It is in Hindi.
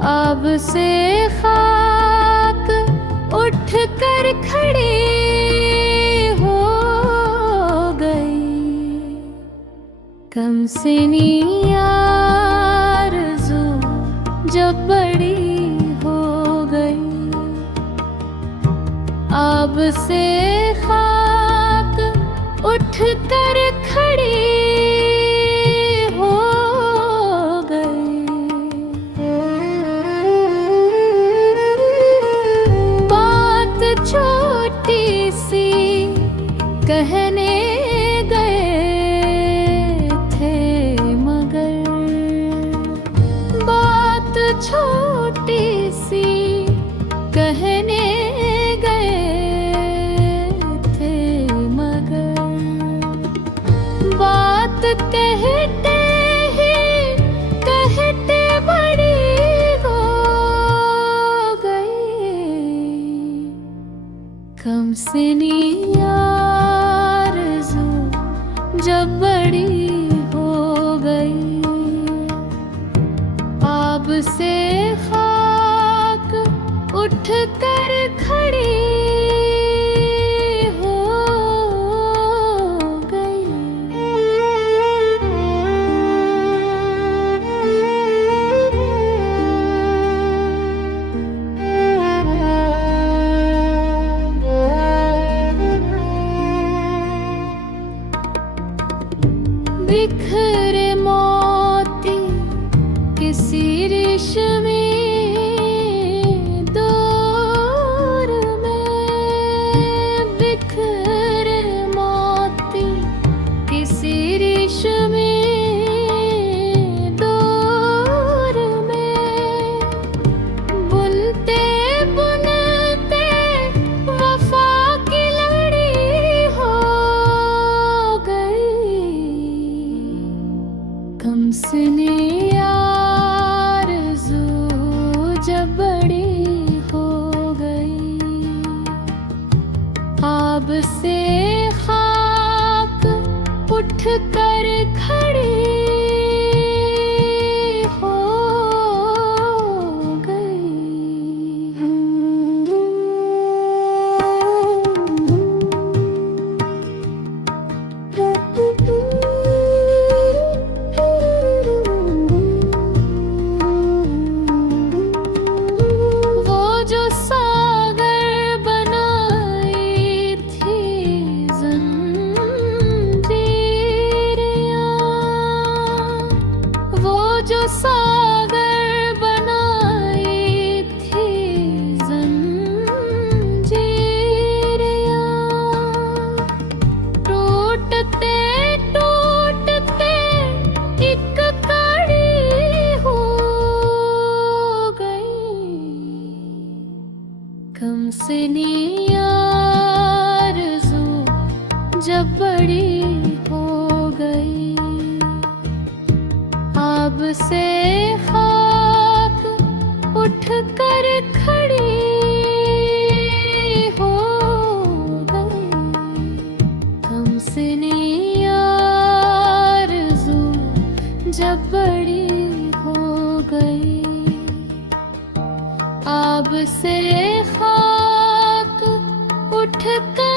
अब से खाक उठ कर खड़ी हो गई। कम सिनी आरज़ू जब बड़ी हो गई। अब से खाक उठ कर खड़ी छोटी सी कहने गए थे मगर, बात छोटी सी कहने गए थे मगर, बात कहते ही कहते बड़ी हो गई। कम सिनी आरज़ू जब बड़ी हो गई। अब से खाक उठ कर खड़ी हो बिखरे मोती किसी रेशमी डोर में, बिखरे मोती किसी रेशमी डोर में, बुनते बुनते वफा की लड़ी हो गई। कम सिनी आरज़ू जब बड़ी हो गई। अब से खाक उठ कर खड़ी हो जो सागर बनाई थी जंजीरें, टूटते टूटते एक कड़ी हो गई। कम सिनी आरज़ू जब बड़ी हो गई। अब से खाक उठ कर खड़ी हो गई। कम सिनी आरज़ू जब बड़ी हो गई। अब से खाक उठ कर